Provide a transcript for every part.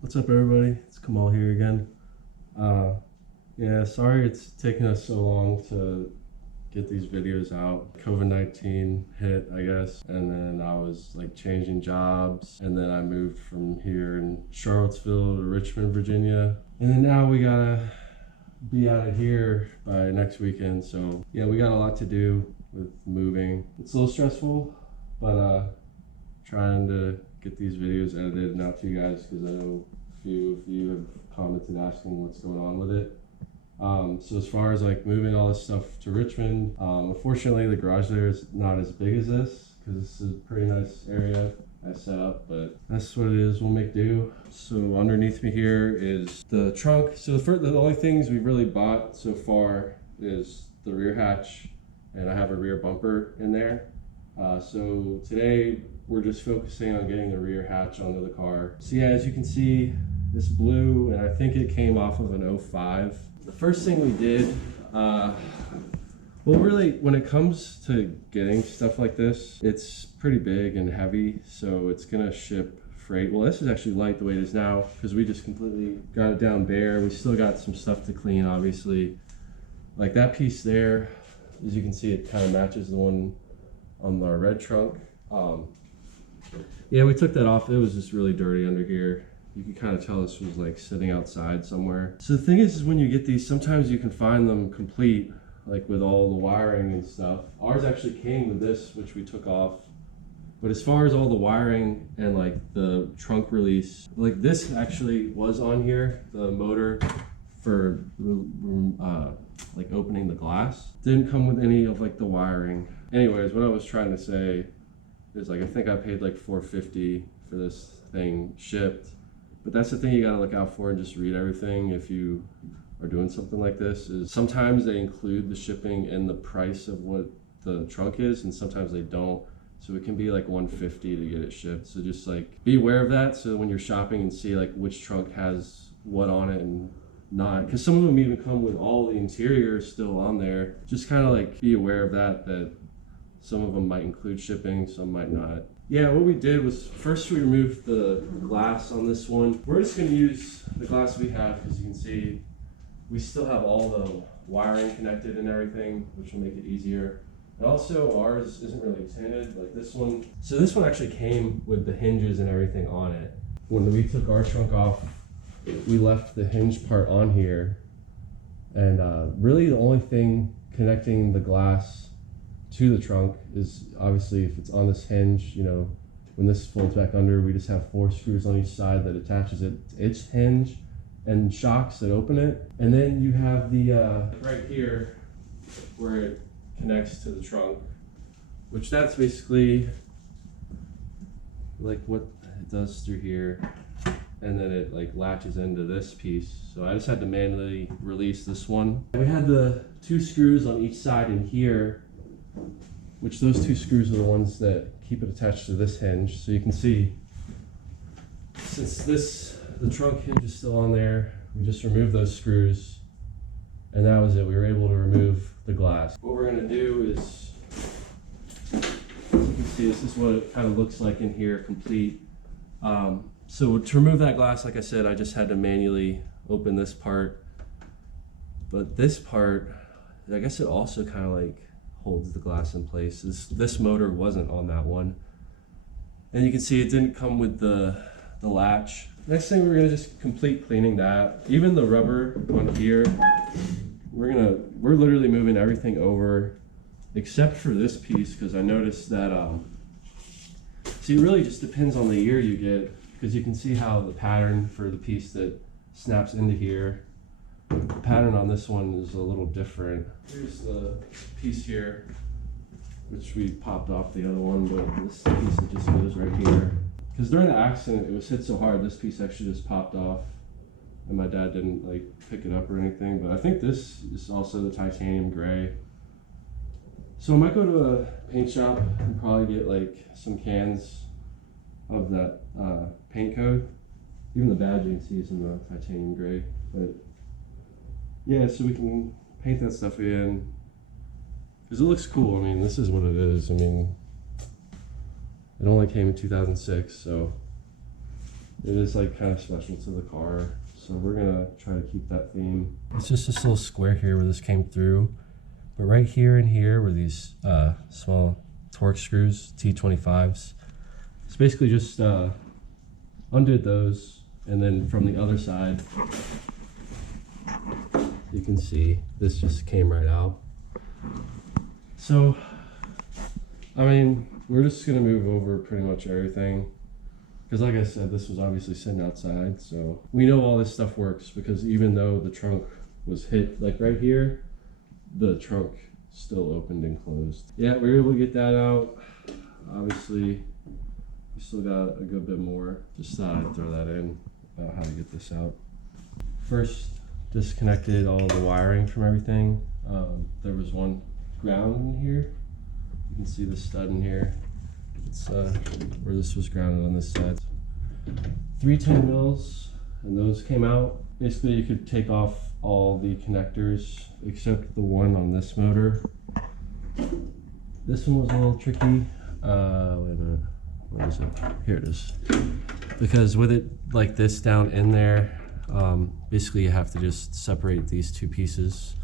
What's up, everybody? It's Kamal here again. Yeah, sorry it's taken us so long to get these videos out. COVID-19 hit, I guess, and then I was like changing jobs, and then I moved from here in Charlottesville to Richmond, Virginia, and then now we gotta be out of here by next weekend. So yeah, we got a lot to do with moving. It's a little stressful, but trying to get these videos edited and out to you guys, because I know a few of you have commented asking what's going on with it. So as far as like moving all this stuff to Richmond, unfortunately the garage there is not as big as this, because this is a pretty nice area I set up, but that's what it is. We'll make do. So underneath me here is the trunk. So the only things we've really bought so far is the rear hatch, and I have a rear bumper in there. So today we're just focusing on getting the rear hatch onto the car. So yeah, as you can see, this blue, and I think it came off of an 05. The first thing we did, well really, when it comes to getting stuff like this, it's pretty big and heavy, so it's gonna ship freight. Well, this is actually light the way it is now, because we just completely got it down bare. We still got some stuff to clean, obviously. Like that piece there, as you can see, it kind of matches the one on our red trunk. Yeah, we took that off. It was just really dirty under here. You can kind of tell this was like sitting outside somewhere. So the thing is when you get these, sometimes you can find them complete, like with all the wiring and stuff. Ours actually came with this, which we took off. But as far as all the wiring and like the trunk release, like this actually was on here, the motor for like opening the glass. Didn't come with any of like the wiring. Anyways, what I was trying to say is like, I think I paid like $450 for this thing shipped. But that's the thing you gotta look out for and just read everything if you are doing something like this, is sometimes they include the shipping in the price of what the trunk is, and sometimes they don't. So it can be like $150 to get it shipped. So just like be aware of that, so when you're shopping and see like which trunk has what on it and not, because some of them even come with all the interior still on there. Just kind of like be aware of that some of them might include shipping, some might not. Yeah, what we did was first we removed the glass on this one. We're just gonna use the glass we have, because you can see we still have all the wiring connected and everything, which will make it easier. And also ours isn't really tinted like this one. So this one actually came with the hinges and everything on it. When we took our trunk off, we left the hinge part on here. And really the only thing connecting the glass to the trunk is obviously if it's on this hinge, you know, when this folds back under, we just have 4 screws on each side that attaches it to its hinge and shocks that open it. And then you have the right here where it connects to the trunk, which that's basically like what it does through here, and then it like latches into this piece. So I just had to manually release this one. We had the 2 screws on each side in here, which those 2 screws are the ones that keep it attached to this hinge. So you can see, since the trunk hinge is still on there, we just removed those screws, and that was it. We were able to remove the glass. What we're gonna do is, as you can see, this is what it kind of looks like in here, complete. So to remove that glass, like I said, I just had to manually open this part. But this part, I guess it also kind of like holds the glass in place. This motor wasn't on that one. And you can see it didn't come with the latch. Next thing, we're gonna just complete cleaning that. Even the rubber on here, we're literally moving everything over except for this piece, because I noticed that, see, it really just depends on the year you get, because you can see how the pattern for the piece that snaps into here, the pattern on this one is a little different. Here's the piece here, which we popped off the other one, but this piece that just goes right here. Because during the accident, it was hit so hard, this piece actually just popped off, and my dad didn't like pick it up or anything. But I think this is also the titanium gray. So I might go to a paint shop and probably get like some cans of that paint coat. Even the badge you can see is in the titanium gray. But yeah, so we can paint that stuff in, because it looks cool. I mean, this is what it is. I mean, it only came in 2006, so it is like kind of special to the car. So we're gonna try to keep that theme. It's just this little square here where this came through. But right here and here were these small Torx screws, T25s. It's basically just undid those, and then from the other side, you can see this just came right out. So, I mean, we're just gonna move over pretty much everything. Because like I said, this was obviously sitting outside, so we know all this stuff works, because even though the trunk was hit, like right here, the trunk still opened and closed. Yeah, we were able to get that out. Obviously, we still got a good bit more. Just thought I'd throw that in about how to get this out. First, disconnected all the wiring from everything. There was one ground in here. You can see the stud in here. It's where this was grounded on this side. 3 10 mils, and those came out. Basically, you could take off all the connectors except the one on this motor. This one was a little tricky. Wait a minute, where is it? Here it is. Because with it like this down in there, basically you have to just separate these two pieces.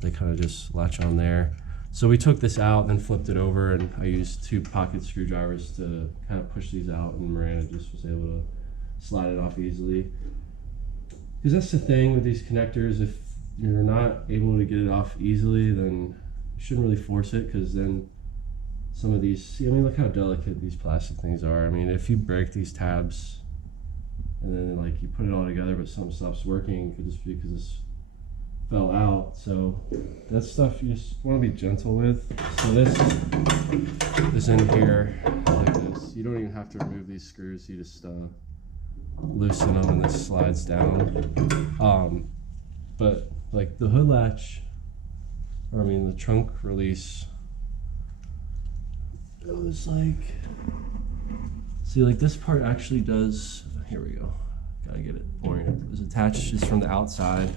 They kind of just latch on there. So we took this out and flipped it over, and I used 2 pocket screwdrivers to kind of push these out, and Miranda just was able to slide it off easily. Because that's the thing with these connectors, if you're not able to get it off easily, then you shouldn't really force it, because then some of these, I mean, look how delicate these plastic things are. I mean, if you break these tabs and then like you put it all together but something stops working, it could just be because this fell out. So that's stuff you just want to be gentle with. So this is in here like this. You don't even have to remove these screws, you just loosen them and this slides down. But like the hood latch, or I mean the trunk release, it was like, see, like this part actually does, here we go, gotta get it oriented. It was attached just from the outside,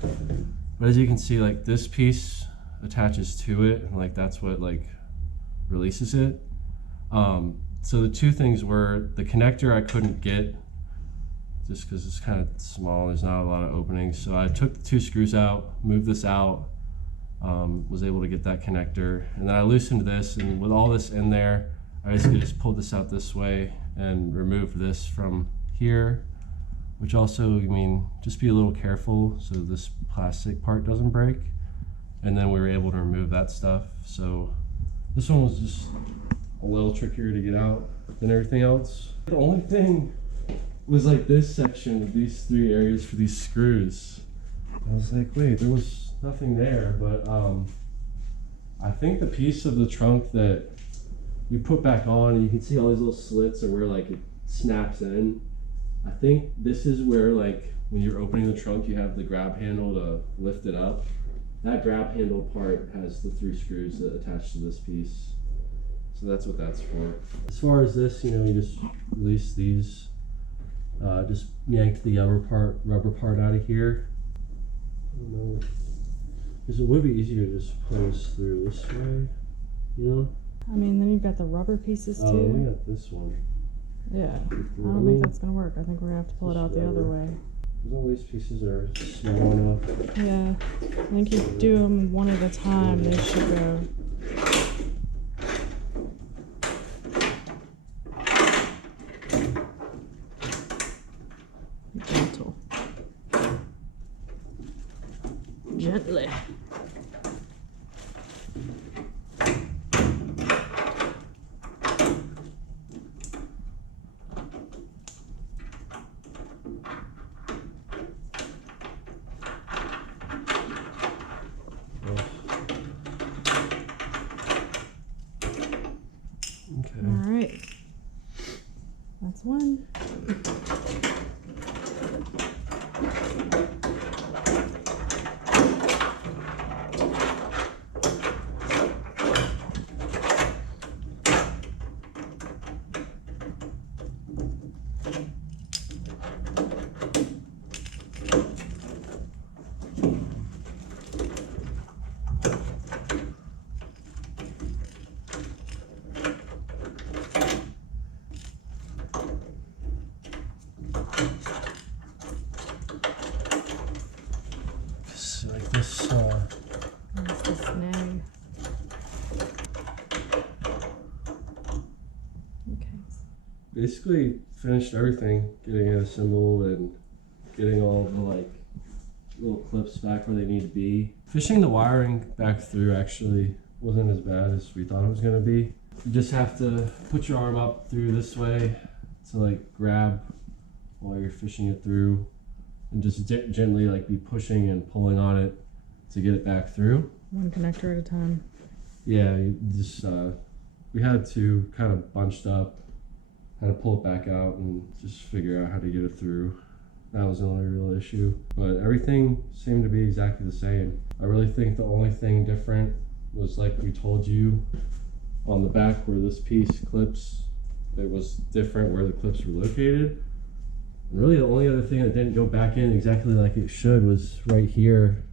but as you can see, like this piece attaches to it, and like that's what like releases it. So the 2 things were the connector I couldn't get just because it's kind of small, there's not a lot of openings. So I took the 2 screws out, moved this out, was able to get that connector, and then I loosened this, and with all this in there, I basically just pulled this out this way and removed this from here, which also, I mean, just be a little careful so this plastic part doesn't break. And then we were able to remove that stuff. So this one was just a little trickier to get out than everything else. The only thing was like this section of these 3 areas for these screws. I was like, wait, there was nothing there, but I think the piece of the trunk that you put back on, and you can see all these little slits are where like it snaps in. I think this is where, like, when you're opening the trunk, you have the grab handle to lift it up. That grab handle part has the 3 screws that attach to this piece. So that's what that's for. As far as this, you know, you just release these, just yank the rubber part out of here. I don't know, because it would be easier to just pull this through this way, you know? I mean, then you've got the rubber pieces too. Oh, we got this one. Yeah, I don't think that's gonna work. I think we're gonna have to pull it out the other way. All these pieces are small enough. Yeah, I think you do them one at a time. They should go. Gentle. Gently. Okay. All right. That's one. Like this, That's the snag. Okay. basically finished everything, getting it assembled and getting all the like little clips back where they need to be. Fishing the wiring back through actually wasn't as bad as we thought it was gonna be. You just have to put your arm up through this way to like grab while you're fishing it through, and just gently like be pushing and pulling on it to get it back through. One connector at a time. Yeah, you just we had to kind of bunched up, had to pull it back out and just figure out how to get it through. That was the only real issue, but everything seemed to be exactly the same. I really think the only thing different was, like we told you, on the back where this piece clips, it was different where the clips were located. And really the only other thing that didn't go back in exactly like it should was right here.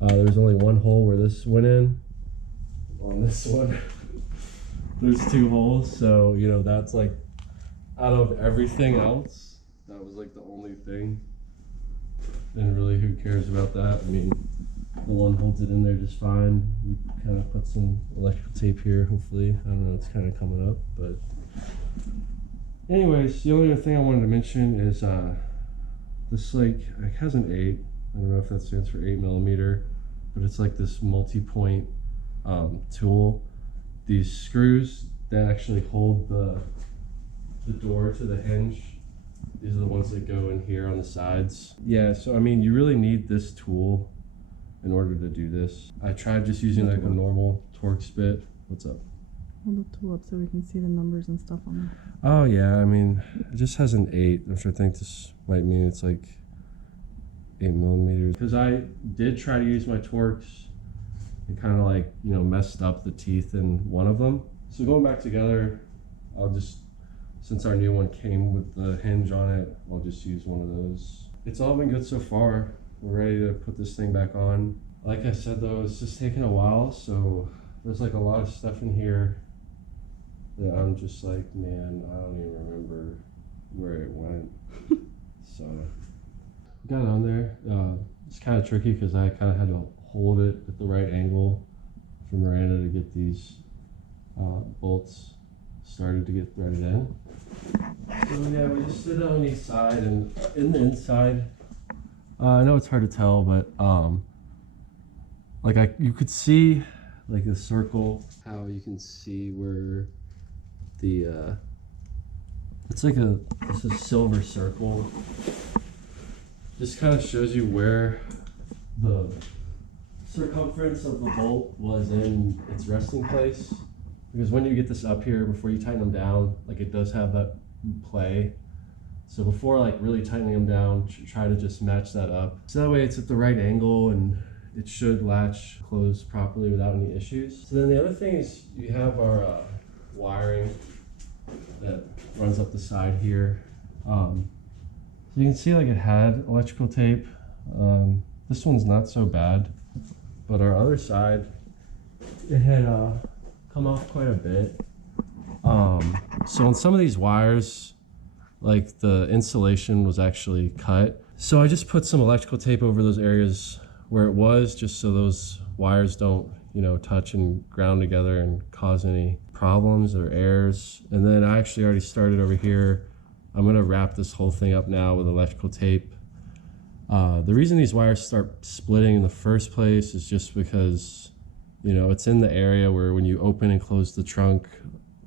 There was only one hole where this went in. On this one, there's 2 holes, so you know that's like, out of everything else, that was like the only thing. And really, who cares about that? I mean, the one holds it in there just fine. We kind of put some electrical tape here, hopefully. I don't know, it's kind of coming up, but anyways, the only other thing I wanted to mention is this like it has an 8. I don't know if that stands for 8mm, but it's like this multi-point tool. These screws that actually hold the door to the hinge, these are the ones that go in here on the sides. Yeah, so I mean, you really need this tool in order to do this. I tried just using like a normal Torx bit. What's up? Hold the tool up so we can see the numbers and stuff on there. Oh yeah, I mean, it just has an 8, which I think this might mean it's like 8mm. Because I did try to use my Torx, it kind of like, you know, messed up the teeth in one of them. So going back together, I'll just, since our new one came with the hinge on it, I'll just use one of those. It's all been good so far. We're ready to put this thing back on. Like I said though, it's just taking a while, so there's like a lot of stuff in here that I'm just like, man, I don't even remember where it went. So got it on there. It's kind of tricky because I kind of had to hold it at the right angle for Miranda to get these bolts started to get threaded in. So yeah, we just did it on each side, and in the inside, I know it's hard to tell, but like you could see like the circle, how you can see where the it's like this is silver circle. This kind of shows you where the circumference of the bolt was in its resting place, because when you get this up here, before you tighten them down, like it does have that play. So before like really tightening them down, try to just match that up, so that way it's at the right angle and it should latch close properly without any issues. So then the other thing is you have our wiring that runs up the side here. So you can see like it had electrical tape. This one's not so bad, but our other side, it had come off quite a bit. So on some of these wires, like the insulation was actually cut. So I just put some electrical tape over those areas where it was, just so those wires don't, you know, touch and ground together and cause any problems or errors. And then I actually already started over here. I'm gonna wrap this whole thing up now with electrical tape. The reason these wires start splitting in the first place is just because, you know, it's in the area where when you open and close the trunk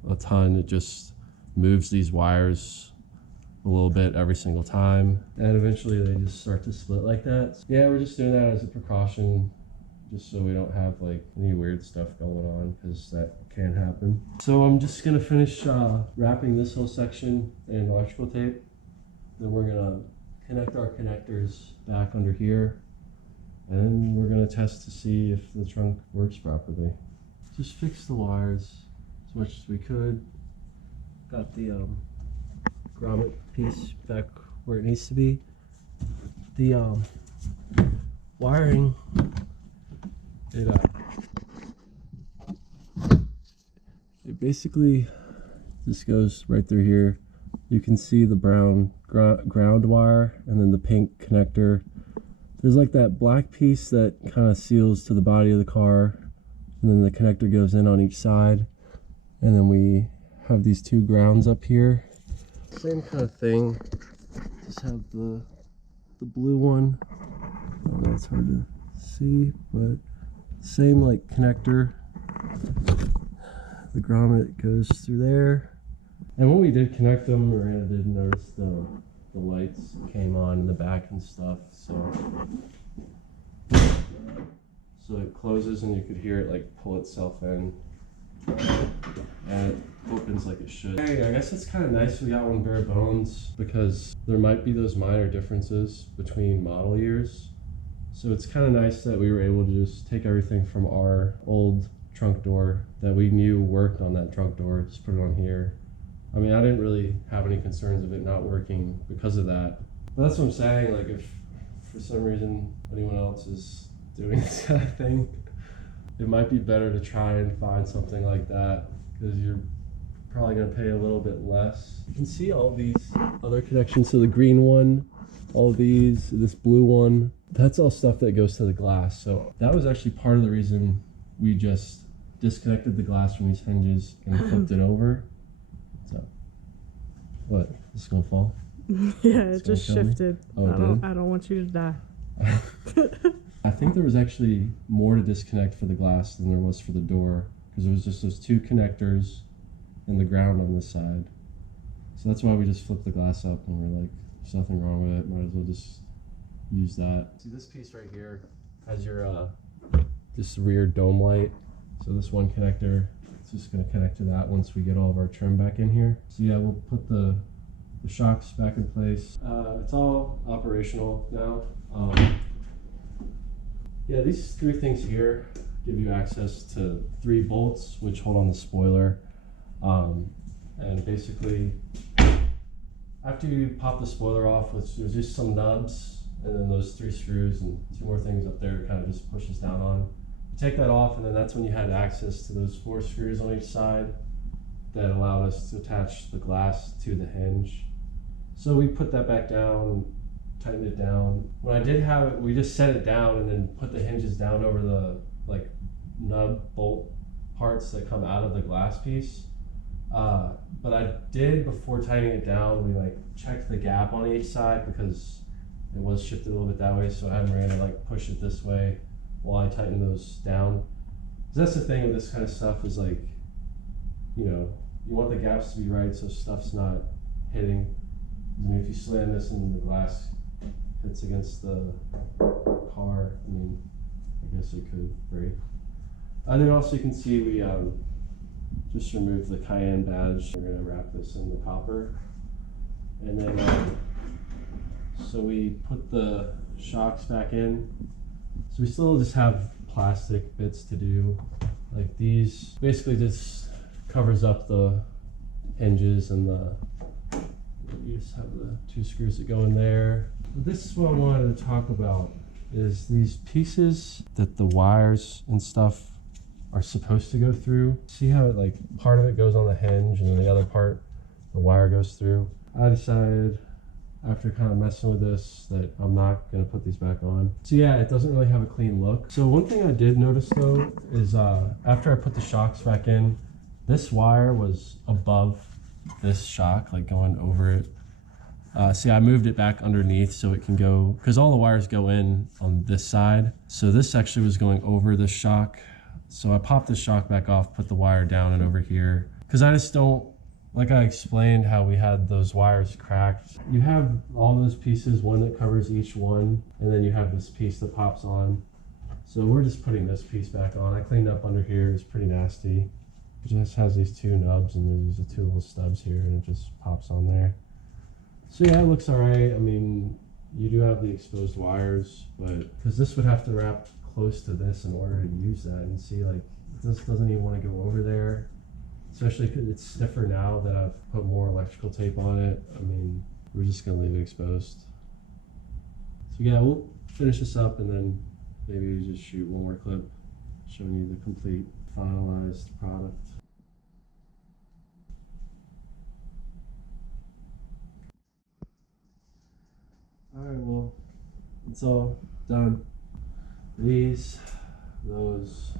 a ton, it just moves these wires a little bit every single time, and eventually they just start to split like that. So yeah, we're just doing that as a precaution, just so we don't have like any weird stuff going on, because that can happen. So I'm just gonna finish wrapping this whole section in electrical tape. Then we're gonna connect our connectors back under here, and we're gonna test to see if the trunk works properly. Just fix the wires as much as we could. Got the grommet piece back where it needs to be. The wiring, it basically just goes right through here. You can see the brown ground wire, and then the pink connector. There's like that black piece that kind of seals to the body of the car, and then the connector goes in on each side, and then we have these two grounds up here. Same kind of thing, just have the blue one. I don't know, it's hard to see, but same like connector. The grommet goes through there. And when we did connect them, Miranda did notice the lights came on in the back and stuff, so it closes and you could hear it like pull itself in, and it opens like it should. Hey, I guess it's kind of nice we got one bare bones, because there might be those minor differences between model years. So it's kind of nice that we were able to just take everything from our old trunk door that we knew worked on that trunk door, just put it on here. I mean, I didn't really have any concerns of it not working because of that. But that's what I'm saying, like if for some reason anyone else is doing this kind of thing, it might be better to try and find something like that, because you're probably going to pay a little bit less. You can see all these other connections. So the green one, all these, this blue one, that's all stuff that goes to the glass. So that was actually part of the reason we just disconnected the glass from these hinges and flipped it over. So, what? This is gonna fall? Yeah, it just shifted. Oh, it did? I don't want you to die. I think there was actually more to disconnect for the glass than there was for the door, because there was just those two connectors and the ground on this side. So that's why we just flipped the glass up, and we're like, there's nothing wrong with it, might as well just use that. See, this piece right here has your this rear dome light. So this one connector, it's just going to connect to that once we get all of our trim back in here. So yeah, we'll put the shocks back in place. It's all operational now. Yeah, these three things here give you access to 3 bolts which hold on the spoiler. And basically, after you pop the spoiler off, there's just some nubs, and then those 3 screws and 2 more things up there kind of just pushes down on. You take that off, and then that's when you had access to those 4 screws on each side that allowed us to attach the glass to the hinge. So we put that back down, tightened it down. When I did have it, we just set it down and then put the hinges down over the like nub bolt parts that come out of the glass piece. But I did, before tightening it down, we like checked the gap on each side, because it was shifted a little bit that way. So I had Miranda like push it this way while I tighten those down. That's the thing with this kind of stuff, is like, you know, you want the gaps to be right so stuff's not hitting. I mean, if you slam this and the glass hits against the car, I mean, I guess it could break. And then also you can see we just removed the Cayenne badge. We're gonna wrap this in the copper. And then, so we put the shocks back in. So we still just have plastic bits to do. Like these, basically just covers up the hinges, and you just have the 2 screws that go in there. This is what I wanted to talk about, is these pieces that the wires and stuff are supposed to go through. See how it, like, part of it goes on the hinge and then the other part the wire goes through. I decided, after kind of messing with this, that I'm not going to put these back on. So yeah, it doesn't really have a clean look. So one thing I did notice though is after I put the shocks back in, this wire was above this shock, like going over it. See, I moved it back underneath so it can go, because all the wires go in on this side. So this actually was going over this shock. So I popped the shock back off, put the wire down and over here, because I just don't, like I explained how we had those wires cracked. You have all those pieces, one that covers each one, and then you have this piece that pops on. So we're just putting this piece back on. I cleaned up under here, it's pretty nasty. It just has these 2 nubs and there's the 2 little stubs here, and it just pops on there. So yeah, it looks all right. I mean, you do have the exposed wires, but because this would have to wrap close to this in order to use that, and see, like, this doesn't even want to go over there, especially because it's stiffer now that I've put more electrical tape on it. I mean, we're just gonna leave it exposed. So yeah, we'll finish this up and then maybe we just shoot one more clip showing you the complete finalized product. it's all done. These, those,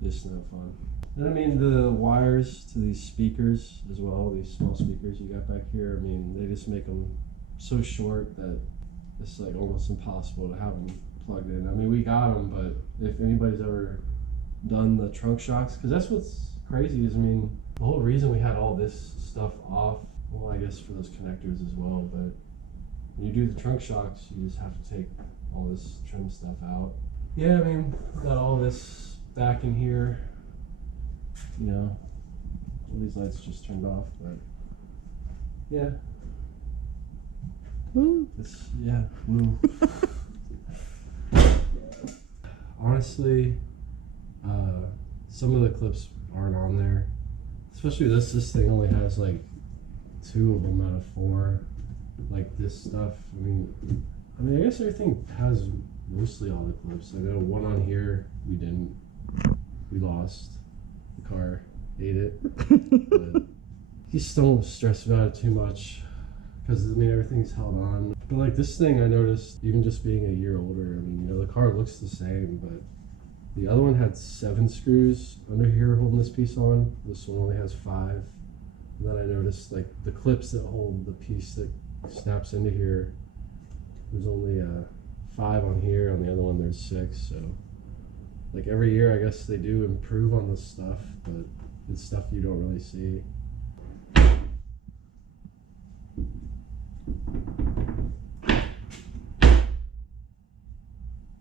just no fun. And I mean the wires to these speakers as well, these small speakers you got back here, I mean they just make them so short that it's like almost impossible to have them plugged in. I mean we got them, but if anybody's ever done the trunk shocks, because that's what's crazy is, I mean the whole reason we had all this stuff off, well I guess for those connectors as well, but when you do the trunk shocks you just have to take all this trim stuff out. Yeah, I mean got all this back in here, you know, all these lights just turned off, but yeah. Woo. It's, yeah, woo. Honestly, some of the clips aren't on there. Especially this thing only has like 2 of them out of 4. Like this stuff, I mean I guess everything has mostly all the clips. I know one on here we didn't. We lost. The car ate it. But just don't stress about it too much, because I mean everything's held on. But like this thing I noticed, even just being a year older, I mean, you know, the car looks the same, but the other one had 7 screws under here holding this piece on. This one only has 5. And then I noticed like the clips that hold the piece that snaps into here, there's only 5 on here. On the other one there's 6. So like every year I guess they do improve on this stuff, but it's stuff you don't really see.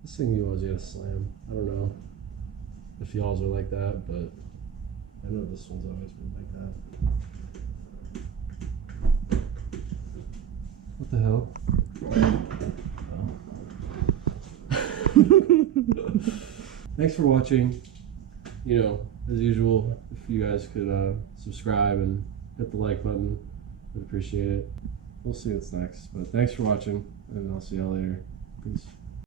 This thing you always gotta slam. I don't know if y'all's are like that, but I know this one's always been like that. What the hell? Oh. Thanks for watching. You know, as usual, if you guys could subscribe and hit the like button, I'd appreciate it. We'll see what's next, but thanks for watching, and I'll see y'all later. Peace.